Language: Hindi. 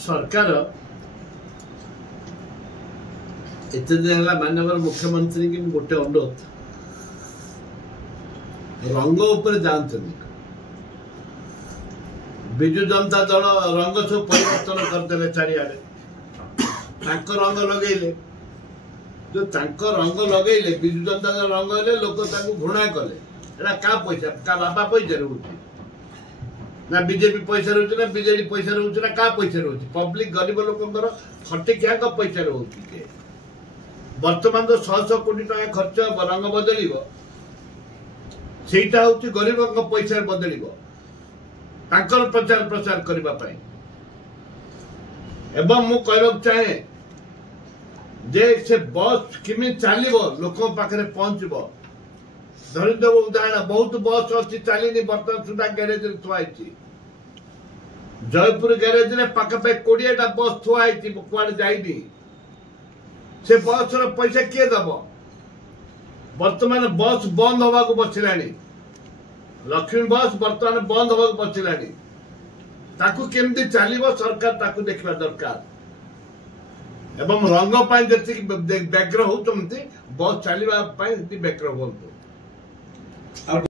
सरकार एत दिन है माननीय मुख्यमंत्री की गोटे अनुरोध रंग उपर जानते विजु जनता दल रंग सब परिवर्तन करदे चारिआडे रंग लगेले जो रंग लगेले विजु जनता दल रंग हेले लोक घृणा कले एटा क्या पैसा क्या बापा पैसा रोचे ना बीजेपी पैसा रोचे ना बीजेडी पैसा रोचे ना क्या पैसा रोचे पब्लिक गरीब लोक खटिकिया पैसा रोचे वर्तमान तो 100 कोटी टका खर्च रंग बदल सेटा हूँ गरीब पैसा बदल प्रचार प्रसार करने एवं मु कहना चाहे जे से बस किमी चलो लोक पाखे पहुंचब धरदेव उदाहरण बहुत बस अच्छी चलनी बर्तमान सुधा ग्यारेज थुआई जयपुर ग्यारेज में पाखापाखि 20टा बस थुआई कुआड़े जाइनी से बस पैसा किए दब वर्तमान बस बंद हवा को बसला लक्ष्मी बस वर्तमान बंद हवा बसला केमती चलो सरकार ताकू देखा दरकार एवं रंग जी व्यग्र होती बस चलने व्यग्र हूँ।